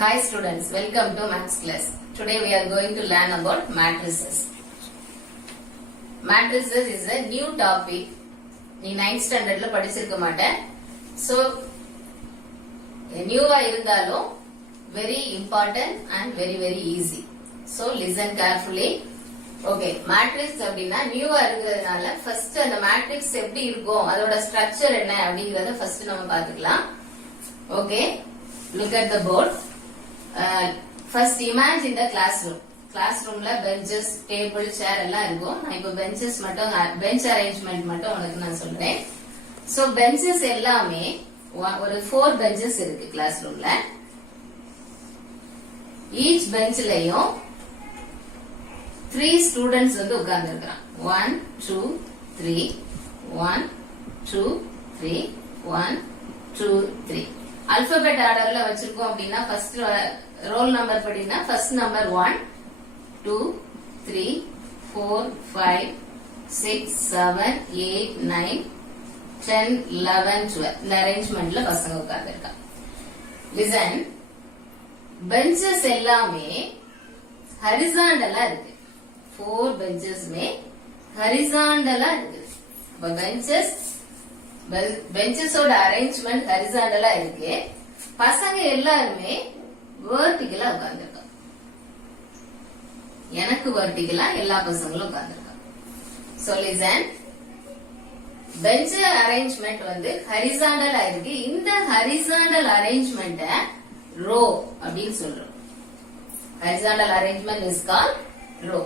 Hi students, welcome to Maths class. Today we are going to learn about matrices. Matrices is a new topic. நீ 9th standardல படிச்சிருக்க மாட்டே. So நியூவா இருந்தாலும் very important and very easy. So listen carefully. Okay, matrix அப்படினா நியூவா இருக்குறதுனால first அந்த matrix எப்படி இருக்கும் அதோட structure என்ன அப்படிங்கறத first நம்ம பாத்துக்கலாம். Okay, look at the board. First imagine the classroom. Classroomல benches, table, chair எல்லாம் இருக்கும். நான் இப்ப benches மட்டும் bench arrangement மட்டும் உங்களுக்கு நான் சொல்றேன். So benches எல்லாமே ஒரு 4 benches இருக்கு classroomல. Each benchலயும் 3 students வந்து உட்கார்ந்திருக்காங்க. 1 2 3 1 2 3 1 2 3 alphabet orderல வச்சிருக்கோம் அப்படினா first roll number படினா first number 1 2 3 4 5 6 7 8 9 10 11 12 இந்த அரேஞ்ச்மென்ட்ல பசங்க உட்கார்ந்திருக்காங்க. listen, benches எல்லாமே ஹரிசாண்டலா இருக்கு. 4 benchesமே ஹரிசாண்டலா இருக்கு. அப்ப பெஞ்சஸோட அரேஞ்ச்மெண்ட் ஹரிசாண்டலா இருக்கு. பசங்க எல்லாருமே வெர்டிகலா உட்கார்ந்திருக்காங்க. எனக்கு வெர்டிகலா எல்லா பசங்களும் உட்கார்ந்திருக்காங்க. சோ லிசன், பெஞ்ச் அரேஞ்ச்மெண்ட் வந்து ஹரிசாண்டலா இருக்கு. இந்த ஹரிசாண்டல் அரேஞ்ச்மெண்ட ரோ அப்படின்னு சொல்றோம். Horizontal arrangement is called row.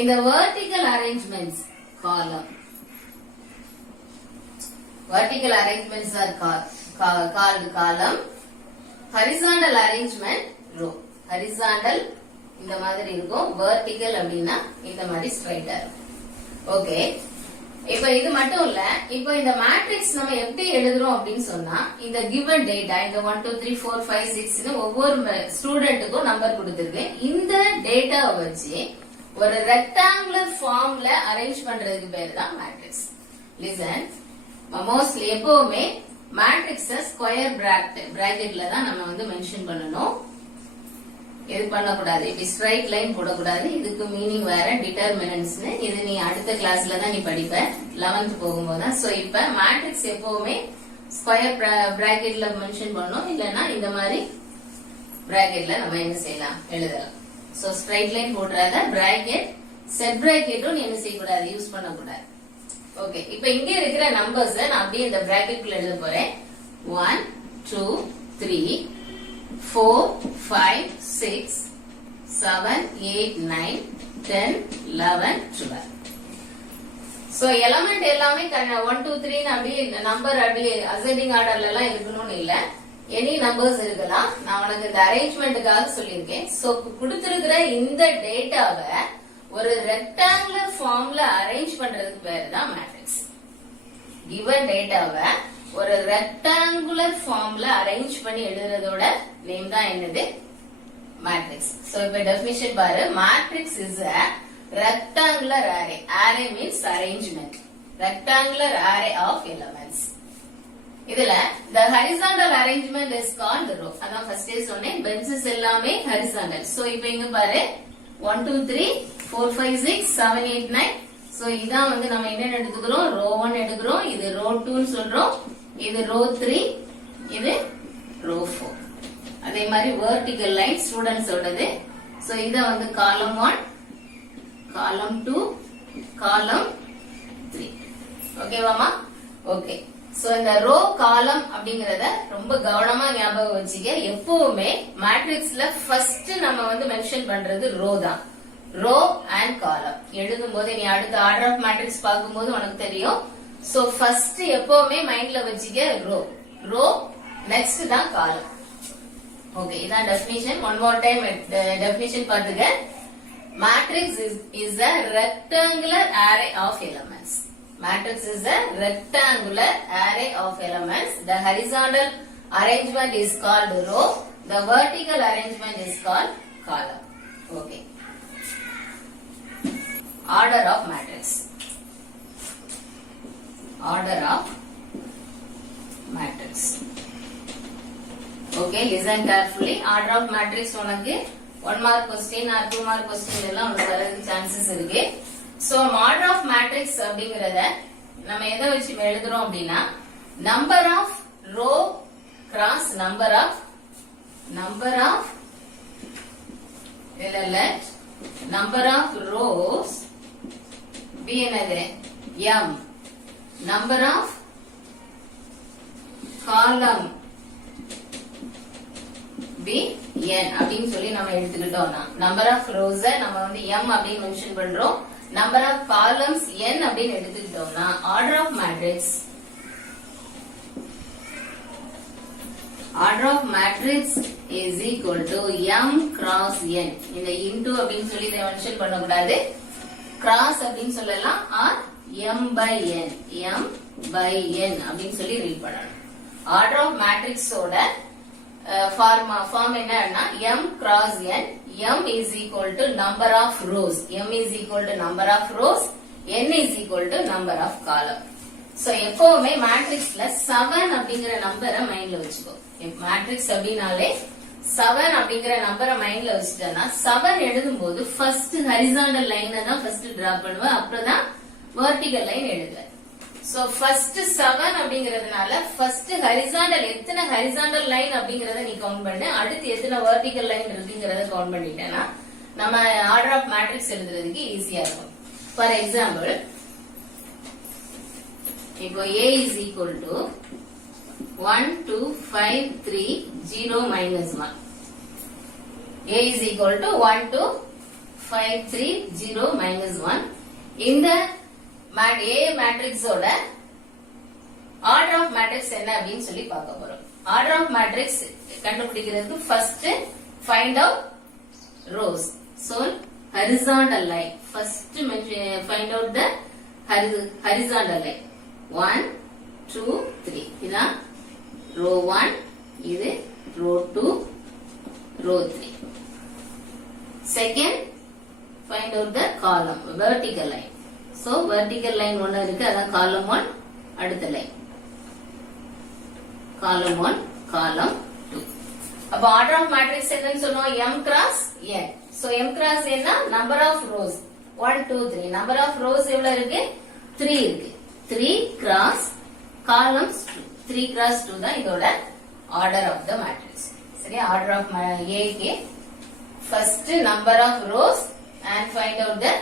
இந்த vertical arrangements column. Vertical arrangements are called column. Horizontal arrangement row. Horizontal இந்த மாதிரி இருக்கும். Vertical அப்படின்னா இந்த மாதிரி ஸ்ட்ரைட்டா இருக்கும். ஓகே, இப்போ இது மட்டும் இல்ல, இப்போ இந்த மேட்ரிக்ஸ் நம்ம எப்படி எழுதுறோம் அப்படின்னு சொன்னா இந்த given data இந்த 1 2 3 4 5 6 னு ஒவ்வொரு ஸ்டூடெண்ட்டுக்கும் நம்பர் கொடுத்திருக்கு. இந்த டேட்டாவை வச்சு ஒரு ரெக்டாங்குலர் ஃபார்ம்ல அரேஞ்ச் பண்றதுக்கு பேர் தான் மேட்ரிக்ஸ். லிசன், மோஸ்ட்லி எப்பவுமே மேட்ரிக்ஸ ஸ்கொயர் பிராக்கெட்ல தான் நம்ம வந்து மென்ஷன் பண்ணணும். இது பண்ணக்கூடாது, இப்படி ஸ்ட்ரைட் லைன் போடக்கூடாது. இதுக்கு மீனிங் வேற, டிட்டர்மினன்ட்ஸ்னு. இது நீ அடுத்த கிளாஸ்ல தான் நீ படிப்ப 11th போகும்போது. சோ இப்ப மேட்ரிக்ஸ் எப்பவுமே ஸ்கொயர் பிராக்கெட்ல மென்ஷன் பண்ணணும், இல்லன்னா இந்த மாதிரி பிராக்கெட்ல நம்ம என்ன செய்யலாம், எழுதலாம். சோ ஸ்ட்ரைட் லைன் போடுறாத, பிராக்கெட் செட் பிராக்கெட்டும் நீ என்ன செய்யக்கூடாது, யூஸ் பண்ணக்கூடாது. ஓகே, இப்ப இங்க இருக்கிற நம்பர்ஸ் நான் அப்படியே இந்த பிராக்கெட்குள்ள எழுத போறேன். 1 2 3 4 5 6 7 8 9 10 11 12. சோ எலிமெண்ட் எல்லாமே 1 2 3 னு அப்படியே நம்பர் அப்படியே அசெண்டிங் ஆர்டர்ல எல்லாம் இருக்கணும்னு இல்ல, எனி நம்பர்ஸ் இருக்கலாம். நான் உனக்கு இந்த அரேஞ்ச்மெண்ட்டுக்காக சொல்லியிருக்கேன். சோ கொடுத்திருக்கிற இந்த டேட்டாவை ஒரு ரெக்டாங்குலர் ஃபார்ம்ல அரேஞ்ச் பண்றதுக்கு பேரு தான் மேட்ரிக்ஸ். கிவன் டேட்டாவை ஒரு ரெக்டாங்குலர் ஃபார்ம்ல அரேஞ்ச் பண்ணி எழுதுறதோட நேம் தான் என்னது, மேட்ரிக்ஸ். சோ இப்ப டெஃபினிஷன் பாரு. Matrix is a rectangular array. array means arrangement. rectangular array of elements. இதுல the horizontal arrangement is called row. அதான் ஃபர்ஸ்டே சொன்னேன், பெஞ்சஸ் எல்லாமே ஹரிசாண்டல். சோ இப்ப இங்க பாரு 1 2 3 4 5 6 7 8 9. சோ இதான் வந்து நம்ம என்ன எடுத்துக்கிறோம், ரோ 1 எடுக்கிறோம். இது ரோ 2 னு சொல்றோம். இது ரோ 3, இது ரோ 4. அதே மாதிரி வெர்டிகல் லைன் ஸ்டூடண்ட்ஸ் ஓடது. சோ இத வந்து காலம் 1, காலம் 2, காலம் 3. ஓகேவாமா? ஓகே. சோ இந்த ரோ காலம் அப்படிங்கறத ரொம்ப கவனமா ஞாபகம் வச்சுக்க. எப்பவுமே மேட்ரிக்ஸ்ல ஃபர்ஸ்ட் நம்ம வந்து மென்ஷன் பண்றது ரோ தான். ரோ அண்ட் காலம் எழுதும் போது நீ அடுத்த ஆர்டர் ஆஃப் மேட்ரிக்ஸ் பார்க்கும்போது உனக்கு தெரியும். சோ ஃபர்ஸ்ட் எப்பவுமே மைண்ட்ல வச்சுக்க ரோ. ரோ நெக்ஸ்ட் தான் காலம். ஓகே, இதான் definition. One more time definition பாத்துக்க. Matrix is a rectangular array of elements. Matrix is a rectangular array of elements. The horizontal arrangement is called row. The vertical arrangement is called column. Okay. Order of matrix. Order of matrix. Okay, listen carefully. Order of matrix உனக்கு 1 mark question or 2 mark question எல்லாம் உங்களுக்கு வரதுக்கு chances இருக்கு. So order of matrix அப்படிங்கறத நம்ம எதை வச்சு எழுதுறோம் அப்படின்னா number of row cross number of let number of rows be என்னது m, number of column be n அப்படின்னு சொல்லி நம்ம எடுத்துக்கிட்டோம்னா number of rows நம்ம வந்து m அப்படின்னு மென்ஷன் பண்றோம், number of columns n அப்படின்னு எடுத்துக்கிட்டோம்னா order of matrix is equal to m cross n. இந்த into அப்படின்னு சொல்லி இதை மென்ஷன் பண்ணக்கூடாது, cross அப்படின்னு சொல்லலாம், or m by n அப்படின்னு சொல்லி ரீட் பண்ணணும். ஆர்டர் ஆஃப் மேட்ரிக்ஸ் ஓட ஃபார்ம் என்னன்னா m cross n, m is equal to number of rows, n is equal to number of column. So எப்பவுமே மேட்ரிக்ஸ்ல 7 அப்படிங்கிற நம்பரை மைண்ட்ல வச்சுக்கோ. மேட்ரிக்ஸ் அப்படினாலே 7 அப்படிங்கிற நம்பரை மைண்ட்ல வச்சுட்டேன்னா 7 எழுதும்போது ஃபர்ஸ்ட் ஹரிசாண்டல் லைனை தான் ஃபர்ஸ்ட் டிரா பண்ணுவேன், அப்புறம் தான் வெர்டிகல் லைன் எழுதுவேன். சோ ஃபர்ஸ்ட் 7 அப்படிங்கறதுனால ஃபர்ஸ்ட் ஹரிசாண்டல் எத்தனை ஹரிசாண்டல் லைன் அப்படிங்கறத நீ கவுண்ட் பண்ணு, அடுத்து எத்தனை வெர்டிகல் லைன் இருக்குங்கறத கவுண்ட் பண்ணிட்டேன்னா நம்ம ஆர்டர் ஆஃப் மேட்ரிக்ஸ் எழுதுறதுக்கு ஈஸியா இருக்கும். ஃபார் எக்ஸாம்பிள் இப்போ A is equal to 1 2 5 3 0 minus 1. A is equal to 1 2 5 3 0 minus 1. இந்த A மேட்ரிக்ஸ் ஓட ஆர்டர் ஆஃப் மேட்ரிக்ஸ் என்ன அப்படின்னு சொல்லி பார்க்க போறோம். ஆர்டர் ஆஃப் மேட்ரிக்ஸ் கண்டுபிடிக்கிறதுக்கு first find out rows. So horizontal line first find out the horizontal line 1 2 3. இதான் row 1, இது row 2, row 3. Second find out the column vertical line. So vertical line ஒன்னு இருக்கு, அதான் காலம் 1, அடுத்த லைன் காலம் 1 காலம் 2. அப்ப ஆர்டர் ஆஃப் மேட்ரிக்ஸ் என்னன்னு சொன்னோம், m cross n. So m cross n னா number of rows 1 2 3. Number of rows எவ்வளவு இருக்கு, 3 இருக்கு. 3 cross columns 2. 3 cross 2 தான் இதோட ஆர்டர் ஆஃப் த மேட்ரிக்ஸ். சரி, ஆர்டர் ஆஃப் A க்கு first number of rows and find out the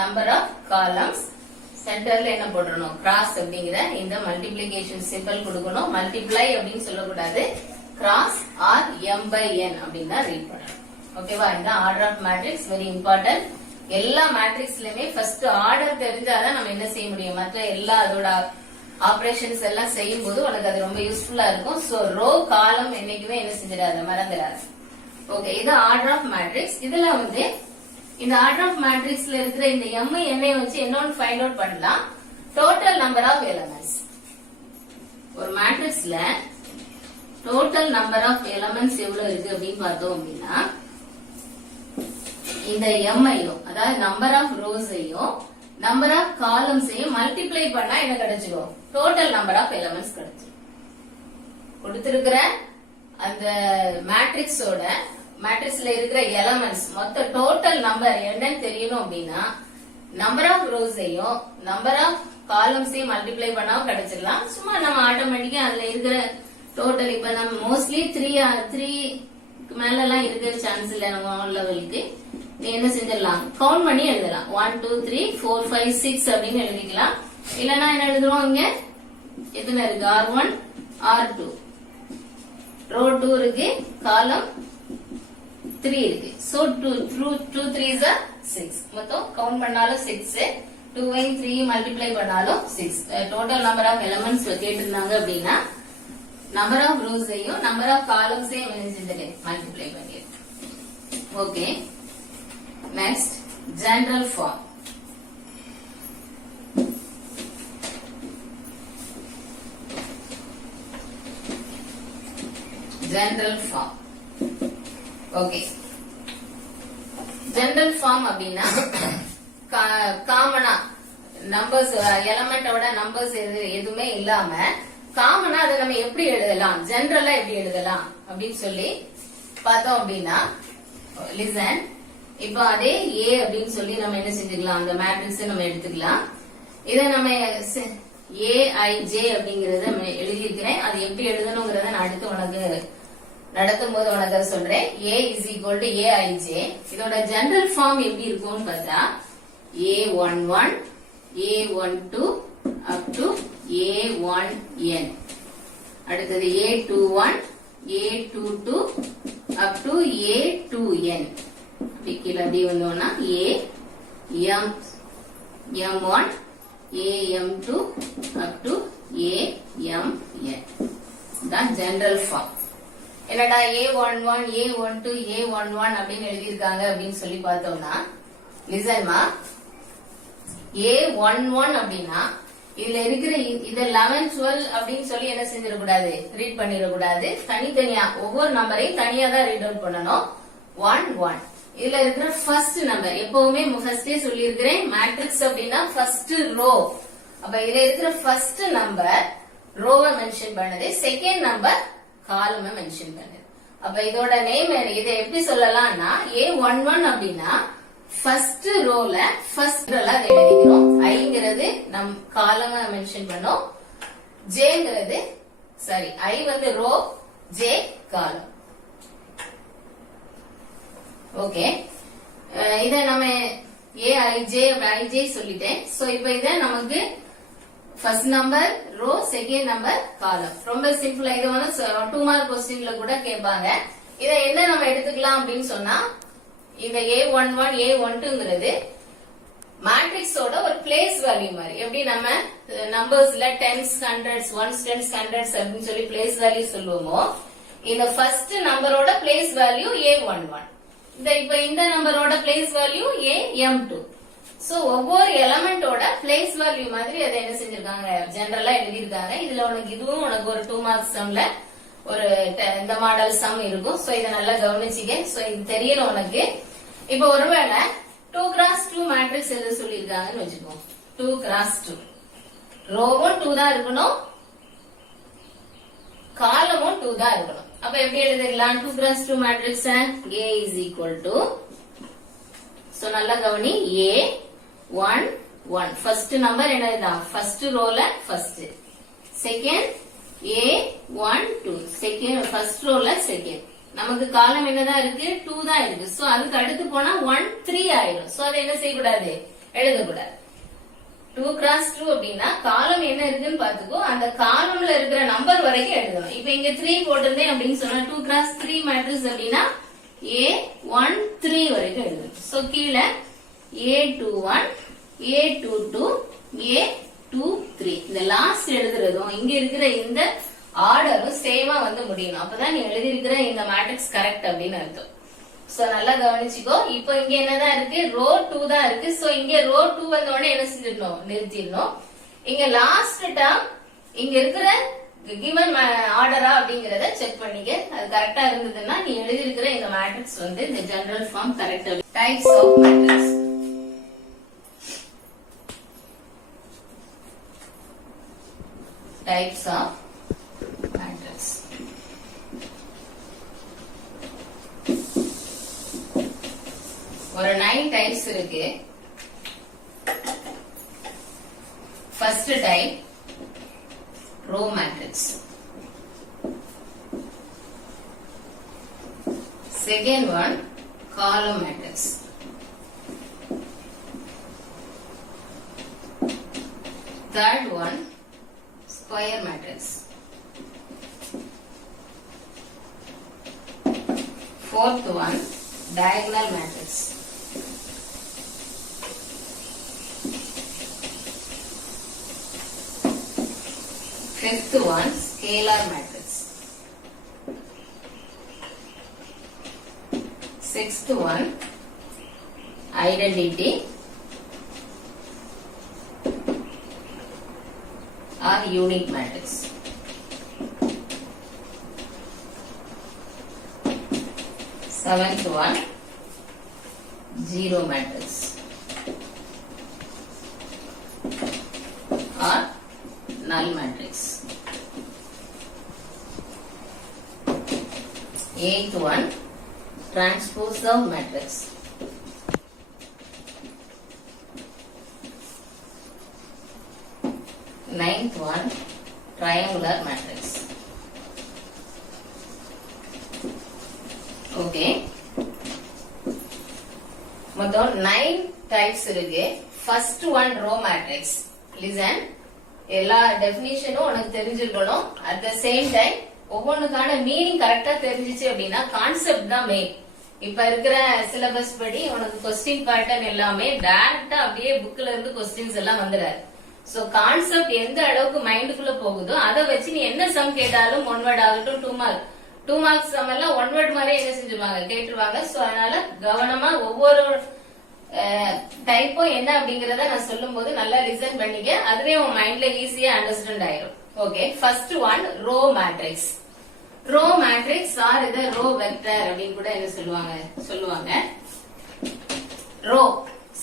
number of columns. சென்டர்ல என்ன போடணும், கிராஸ் அப்படிங்கிற இந்த மல்டிப்ளிகேஷன் சிம்பிள் கொடுக்கணும். மல்டிப்ளை அப்படின்னு சொல்லக்கூடாது, cross or m by n அப்படின்னு தான் ரீட் பண்ணணும். ஓகேவா? இந்த order of matrix very important. எல்லா மேட்ரிக்ஸ்லயுமே ஃபர்ஸ்ட் ஆர்டர் தெரிஞ்சாதான் நம்ம என்ன செய்ய முடியும், மற்ற எல்லா அதோட ஆபரேஷன்ஸ் எல்லாம் செய்யும் போது உனக்கு அது ரொம்ப யூஸ்ஃபுல்லா இருக்கும். சோ ரோ காலம் என்னைக்குமே என்ன செஞ்சிடாது, மறந்துடாது. ஓகே, இது ஆர்டர் ஆஃப் மேட்ரிக்ஸ். இதுல வந்து இந்த ஆர்டர் ஆஃப் மேட்ரிக்ஸ்ல இருக்கிற இந்த m n வச்சு என்னன்னு ஃபைண்ட் அவுட் பண்ணலாம், டோட்டல் நம்பர் ஆஃப் எலிமெண்ட்ஸ். ஒரு மேட்ரிக்ஸ்ல டோட்டல் நம்பர் ஆஃப் எலிமெண்ட்ஸ் எவ்வளவு இருக்கு அப்படின்னு பார்த்தோம் அப்படின்னா இந்த m ஐயும், அதாவது நம்பர் ஆஃப் ரோஸையும் நம்பர் ஆஃப் காலம்ஸையும் மல்டிப்ளை பண்ணா என்ன கிடைச்சிடும், டோட்டல் நம்பர் ஆஃப் எலிமெண்ட்ஸ் கிடைச்சிடும். கொடுத்திருக்கிற அந்த மேட்ரிக்ஸ்ல இருக்கிற எலிமெண்ட்ஸ் மொத்த டோட்டல் நம்பர் என்னன்னு தெரியணும் அப்படின்னா நம்பர் ஆஃப் ரோஸையும் நம்பர் ஆஃப் காலம்ஸையும் மல்டிப்ளை பண்ணாவும் கிடைச்சிடலாம். சும்மா நம்ம ஆட்டோமேட்டிக்கா அதுல இருக்கிற டோட்டல் இப்ப நம்ம மோஸ்ட்லி 3 மேல எல்லாம் இருக்கிற சான்ஸ் இல்ல. நம்ம லெவலுக்கு நீ என்ன செஞ்சிடலாம், கவுண்ட் பண்ணி எழுதலாம். 1 2 3 4 5 6 அப்படின்னு எழுதிக்கலாம். இல்லன்னா என்ன எழுதுவோம், இங்க எத்தனை இருக்கு, R1 R2, ரோ 2 இருக்கு, காலம் 3 இருக்கு. So 2 3s are 6. மொத்தம் கவுண்ட் பண்ணாலும் 6, 2 ஐயும் 3 மல்டிப்ளை பண்ணாலும் 6. டோட்டல் நம்பர் ஆஃப் எலிமெண்ட்ஸ் கேட்டிருந்தாங்க அப்படின்னா நம்பர் ஆஃப் ரோஸையும் நம்பர் ஆஃப் காலம்ஸையும் மல்டிப்ளை பண்ணி. Okay, next general form. General form. Okay, general form அப்படின்னா காமனா நம்பர்ஸ் எலிமெண்டோட நம்பர்ஸ் எதுவுமே இல்லாம காமனா அதை நம்ம எப்படி எழுதலாம், ஜெனரலா எப்படி எழுதலாம் அப்படின்னு சொல்லி பார்த்தோம் அப்படின்னா, லிசன். இப்ப அதே ஏ அப்படின்னு சொல்லி நம்ம என்ன செஞ்சுக்கலாம், அந்த மேட்ரிக்ஸ் நம்ம எடுத்துக்கலாம். இதை நம்ம ஏஐஜே அப்படிங்கறத நம்ம எழுதியிருக்கிறேன். அது எப்படி எழுதணுங்கிறத நான் அடுத்து உனக்கு நடத்தும் போது உனக்கு அதை சொல்றேன். ஏ இஸ் ஈக்குவல் டு ஏஐஜே. இதோட ஜெனரல் ஃபார்ம் எப்படி இருக்கும்னு பார்த்தா A11 A12 up to A1n. அடுத்தது A21 A22 up to A2n. கீழே அப்படி வந்தோம்னா AM1 AM2 up to AMN. தான் ஜெனரல் ஃபார்ம். என்னடா A11 A12 A11 அப்படின்னு எழுதியிருக்காங்க அப்படின்னு சொல்லி பார்த்தோம்னா, லிசன்மா, A11 அப்படின்னா இதுல இருக்கிற இத 11 12 அப்படின்னு சொல்லி என்ன செஞ்சிடக்கூடாது, ரீட் பண்ணிடக்கூடாது. தனித்தனியா ஒவ்வொரு நம்பரையும் தனியா தான் ரீட் அவுட் பண்ணணும். 1 1 இதுல இருக்கிற ஃபர்ஸ்ட் நம்பர் எப்பவுமே ஃபர்ஸ்டே சொல்லி இருக்கிறேன். மேட்ரிக்ஸ் அப்படின்னா ஃபர்ஸ்ட் ரோ. அப்ப இதுல இருக்கிற ஃபர்ஸ்ட் நம்பர் ரோவை மென்ஷன் பண்ணது, செகண்ட் நம்பர் காலமை மென்ஷன் பண்ணுது. அப்ப இதோட நேம் இதை எப்படி சொல்லலாம்னா, A11 அப்படின்னா ஃபர்ஸ்ட் ரோல ஃபர்ஸ்ட் அதை எழுதிக்கிறோம். ஐங்கிறது நம் காலமை மென்ஷன் பண்ணோம். ஜேங்கிறது சாரி ஐ வந்து ரோ, ஜே காலம். ஓகே, இத நம்ம ஐஜே சொல்லிட்டேன். சோ இப்ப இத நமக்கு first number row, second number column. ரொம்ப சிம்பிளா. இது வந்து 2 மார்க் क्वेश्चनல கூட கேட்பாங்க. இத என்ன நம்ம எடுத்துக்கலாம் அப்படின்னு சொன்னா, இந்த A11 A12ங்கிறது மேட்ரிக்ஸோட ஒரு பிளேஸ் வேல்யூ மாதிரி. எப்படி நம்ம நம்பர்ஸ்ல tens, hundreds, ones, tens, hundreds அப்படின்னு சொல்லி பிளேஸ் வேல்யூ சொல்லுவோமோ, இந்த ஃபர்ஸ்ட் நம்பரோட பிளேஸ் வேல்யூ A11. இப்ப இந்த நம்பரோட பிளேஸ் வேல்யூ AM2. சோ ஒவ்வொரு எலமெண்டோட பிளேஸ் வேல்யூ மாதிரி அதை என்ன செஞ்சிருக்காங்க, ஜெனரலா எழுதியிருக்காங்க. இதுல உனக்கு இதுவும் உனக்கு ஒரு 2 மார்க்ஸ் சம்ல ஒரு இந்த மாடல் சம் இருக்கும். சோ இதை நல்லா கவனிச்சிக்க. சோ இது தெரியணும் உனக்கு. இப்ப ஒருவேளை 2x2 மேட்ரிக்ஸ் எழுத சொல்லியிருக்காங்கன்னு வச்சுக்கோ. 2x2 ரோவும் 2 தான் இருக்கணும், காலமும் 2 தான் இருக்கணும். அப்ப எப்படி எழுதிடலாம் 2x2 matrix? A is equal to, so நல்லா கவனி, A1 1 ஃபர்ஸ்ட் நம்பர் என்னதுதான், ஃபர்ஸ்ட் ரோல first. Second A1 2 second first ரோல செகண்ட். நமக்கு காலம் என்னதான் இருக்கு, 2 தான் இருக்கு. சோ அதுக்கு அடுத்து போனா 1 3 ஆயிடும். சோ அதை என்ன செய்யக்கூடாது, எழுதக்கூடாது. 2x2 அப்படின்னா காலம் என்ன இருக்குன்னு பாத்துக்கோ, அந்த காலம்ல இருக்கிற நம்பர் வரைக்கும் எழுதணும். இப்ப இங்க 3 போட்டிருந்தேன் அப்படின்னு சொன்னா 2x3 மேட்ரிக்ஸ் அப்படின்னா A1 3 வரைக்கும் எழுதணும். சோ கீழே A21 A22 A23 இந்த லாஸ்ட் எழுதுறதும் இங்க இருக்கிற இந்த ஆர்டரும் சேமா வந்து முடியணும். அப்பதான் நீ எழுதியிருக்கிற இந்த மேட்ரிக்ஸ் கரெக்ட் அப்படின்னு அர்த்தம். சோ நல்லா கவனிச்சுக்கோ. இப்போ இங்க என்னதான் இருக்கு, ரோ 2 தான் இருக்கு. சோ இங்க ரோ 2 வந்த உடனே என்ன செஞ்சிடணும், நிறுத்திடணும். இங்க லாஸ்ட் டேர்ம் இங்க இருக்கிற கிவன் ஆர்டரா அப்படிங்கறத செக் பண்ணிக்க. அது கரெக்டா இருந்ததுன்னா நீ எழுதியிருக்கிற இந்த மேட்ரிக்ஸ் வந்து இந்த general form correct. Types of matrix. Types of matrix. ஒரு 9 டைப்ஸ் இருக்கு. First type row matrix. Second one column matrix. Third one square matrix. fourth one diagonal matrix. Fifth one scalar matrix. Sixth one identity or unique matrix. Seventh one zero matrix or null matrix. 8th one, transpose of matrix. 9th one, triangular matrix. Okay. மொத்தம் 9 types இருக்கு. First one row matrix. Listen. எல்லா டெஃபினிஷனும் உனக்கு தெரிஞ்சிருக்கணும். At the same time ஒவ்வொன்றுக்கான meaning கரெக்டா தெரிஞ்சிச்சு அப்படின்னா concept தான் மெயின். இப்ப இருக்கிற சிலபஸ் படி உனக்கு கொஸ்டின் பேட்டர்ன் எல்லாமே டைரக்டா அப்படியே புக்ல இருந்து கொஸ்டின்ஸ் எல்லாம் வந்துடாது. சோ கான்செப்ட் எந்த அளவுக்கு மைண்டுக்குள்ள போகுதோ அதை வச்சு நீ என்ன சம் கேட்டாலும் 1 வேர்ட் ஆகட்டும் 2 மார்க் 2 மார்க்ஸ் சம் எல்லாம் 1 வேர்ட் மாதிரி என்ன செஞ்சுருவாங்க கேட்டுருவாங்க. சோ அதனால கவனமா ஒவ்வொரு டைப்பும் என்ன அப்படிங்கறத நான் சொல்லும் போது நல்லா லிசன் பண்ணிக்க. அதுவே உன் மைண்ட்ல ஈஸியா அண்டர்ஸ்டாண்ட் ஆயிரும். Okay, first one row matrix. Row matrix or இத ரோ வெக்டர் அப்படின்னு கூட என்ன சொல்லுவாங்க ரோ.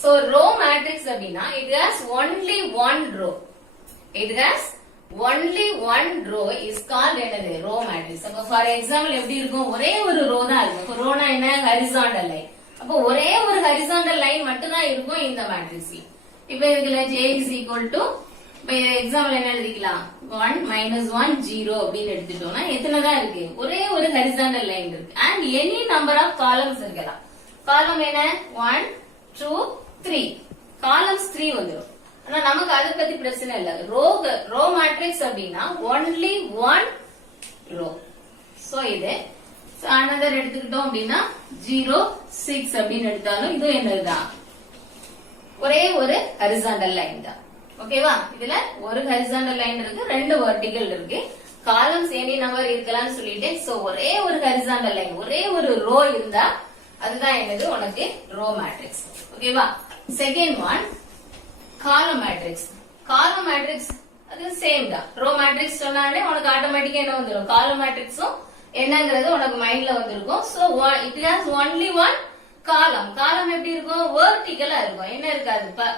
சோ ரோ மேட்ரிக்ஸ் அப்படின்னா it has only one row. It has only one row is called என்னது ரோ மேட்ரிக்ஸ். அப்ப ஃபார் எக்ஸாம்பிள் எப்படி இருக்கும், ஒரே ஒரு ரோ தான் இருக்கும். ரோனா என்ன, ஹரிசாண்டல் லைன். அப்போ ஒரே ஒரு ஹரிசாண்டல் லைன் மட்டும் தான் இருக்கும் இந்த மேட்ரிக்ஸ்ல. இப்ப இதுல J is equal to இப்ப எக்ஸாம்பிள் என்ன எழுதிக்கலாம், 1 minus 1 0 அப்படின்னு எடுத்துட்டோம்னா எத்தனை தான் இருக்கு, ஒரே ஒரு ஹரிசாண்டல் லைன் இருக்கு. And any number of columns இருக்கலாம். காலம் என்ன 1 2 3 காலம்ஸ் 3 வந்துடும். ஆனா நமக்கு அதை பத்தி பிரச்சனை இல்ல. ரோ மேட்ரிக்ஸ் அப்படின்னா ஒன்லி ஒன் ரோ. சோ இது அனதர் எடுத்துக்கிட்டோம் அப்படின்னா 0 6 அப்படின்னு எடுத்தாலும் இது என்னதுதான், ஒரே ஒரு ஹரிசாண்டல் லைன் தான். ஓகேவா, இதுல ஒரு ஹரிசாண்டல் லைன் இருக்கு, 2 வெர்டிகல் இருக்கு. காலம்ஸ் எனி நம்பர் இருக்கலாம்னு சொல்லிட்டேன். சோ ஒரே ஒரு ஹரிசாண்டல் லைன், ஒரே ஒரு ரோ இருந்தா அதுதான் என்னது உனக்கு ரோ மேட்ரிக்ஸ். ஓகேவா. Second one column matrix. காலம் மேட்ரிக்ஸ் அது சேம் தான். ரோ மேட்ரிக்ஸ் சொன்னாலே உனக்கு ஆட்டோமேட்டிக்கா என்ன வந்துடும், காலம் மேட்ரிக்ஸும் என்னங்கிறது உனக்கு மைண்ட்ல வந்திருக்கும். So it has only one காலம். காலம் எப்படி இருக்கும், வெர்டிகலா இருக்கும். என்ன இருக்காது,